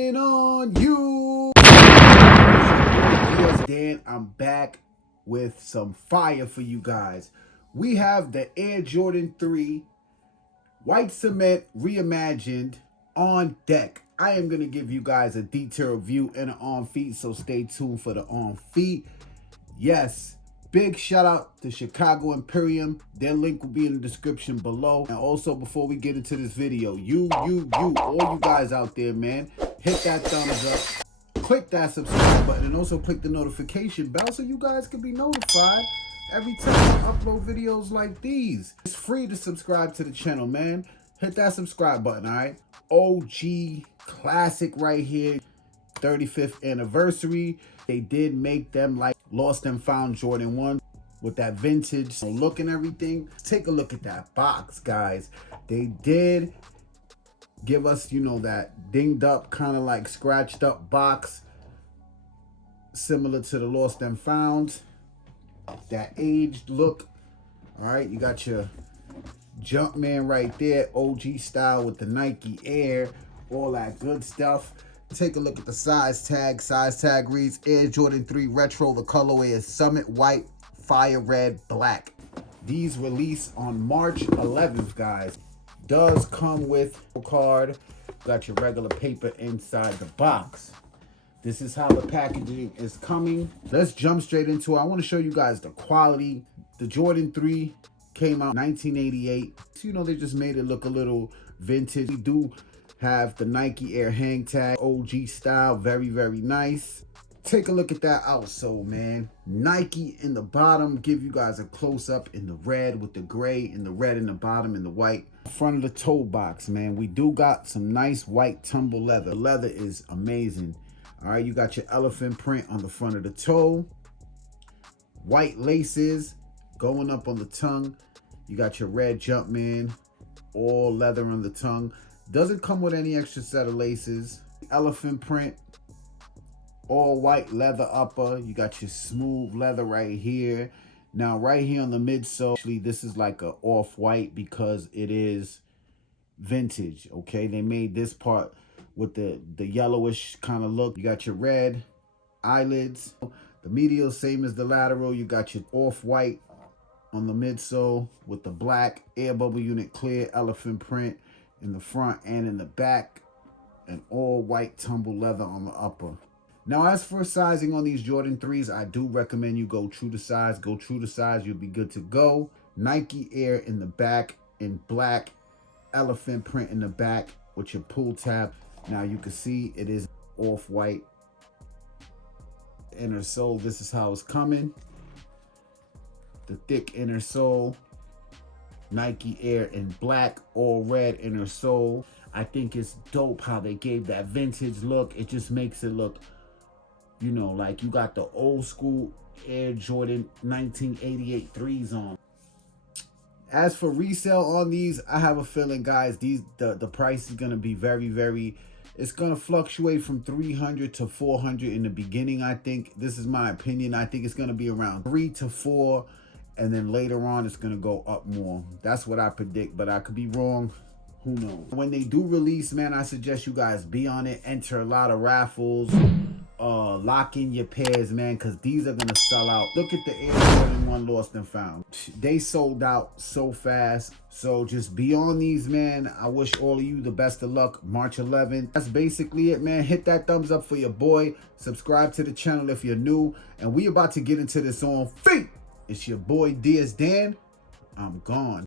Dunking on you. Yes, Dan, I'm back with some fire for you guys. We have the Air Jordan 3 White Cement Reimagined on deck. I am going to give you guys a detailed view and an on feet, so stay tuned for the on feet. Yes, big shout out to Chicago EMPORIUM. Their link will be in the description below. And also, before we get into this video, you, all you guys out there, man, hit that thumbs up, click that subscribe button, and also click the notification bell so you guys can be notified every time I upload videos like these. It's free to subscribe to the channel, man. Hit that subscribe button, all right? OG classic right here, 35th anniversary. They did make them like Lost and Found Jordan 1 with that vintage look and everything. Take a look at that box, guys. They did give us, you know, that dinged up, kind of like scratched up box, similar to the Lost and Found. That aged look. All right, you got your Jumpman right there, OG style with the Nike Air, all that good stuff. Take a look at the size tag. Size tag reads Air Jordan 3 Retro. The colorway is Summit White, Fire Red, Black. These release on March 11th, guys. Does come with a card. Got your regular paper inside the box. This is how the packaging is coming. Let's jump straight into it. I want to show you guys the quality. The Jordan 3 came out in 1988. So, you know, they just made it look a little vintage. We do have the Nike Air hang tag, OG style, very, very nice. Take a look at that outsole, man. Nike in the bottom, give you guys a close-up in the red with the gray and the red in the bottom and the white. Front of the toe box, man, we do got some nice white tumble leather. The leather is amazing. All right, you got your elephant print on the front of the toe. White laces going up on the tongue. You got your red Jumpman, all leather on the tongue. Doesn't come with any extra set of laces. Elephant print, all white leather upper. You got your smooth leather right here. Now, right here on the midsole, actually, this is like a off-white because it is vintage, okay? They made this part with the yellowish kind of look. You got your red eyelids. The medial, same as the lateral. You got your off-white on the midsole with the black air bubble unit clear elephant print in the front and in the back, and all white tumble leather on the upper. Now, as for sizing on these Jordan 3s, I do recommend you go true to size. Go true to size, you'll be good to go. Nike Air in the back in black, elephant print in the back with your pull tab. Now you can see it is off-white inner sole. This is how it's coming. The thick inner sole. Nike Air in black, all red inner sole. I think it's dope how they gave that vintage look. It just makes it look, you know, like you got the old school Air Jordan 1988 3s on. As for resale on these, I have a feeling, guys, the price is going to be very, it's going to fluctuate from 300 to 400 in the beginning. I think this is my opinion. I think it's going to be around 3 to 4, and then later on it's going to go up more. That's what I predict, but I could be wrong. Who knows? When they do release, man, I suggest you guys be on it. Enter a lot of raffles. Lock in your pairs, man, because these are gonna sell out. Look at the Air Jordan 1 Lost and Found. They sold out so fast. So just be on these, man. I wish all of you the best of luck March 11th. That's basically it, man. Hit that thumbs up for your boy. Subscribe to the channel if you're new. And we about to get into this on feet. It's your boy DS Dan. I'm gone.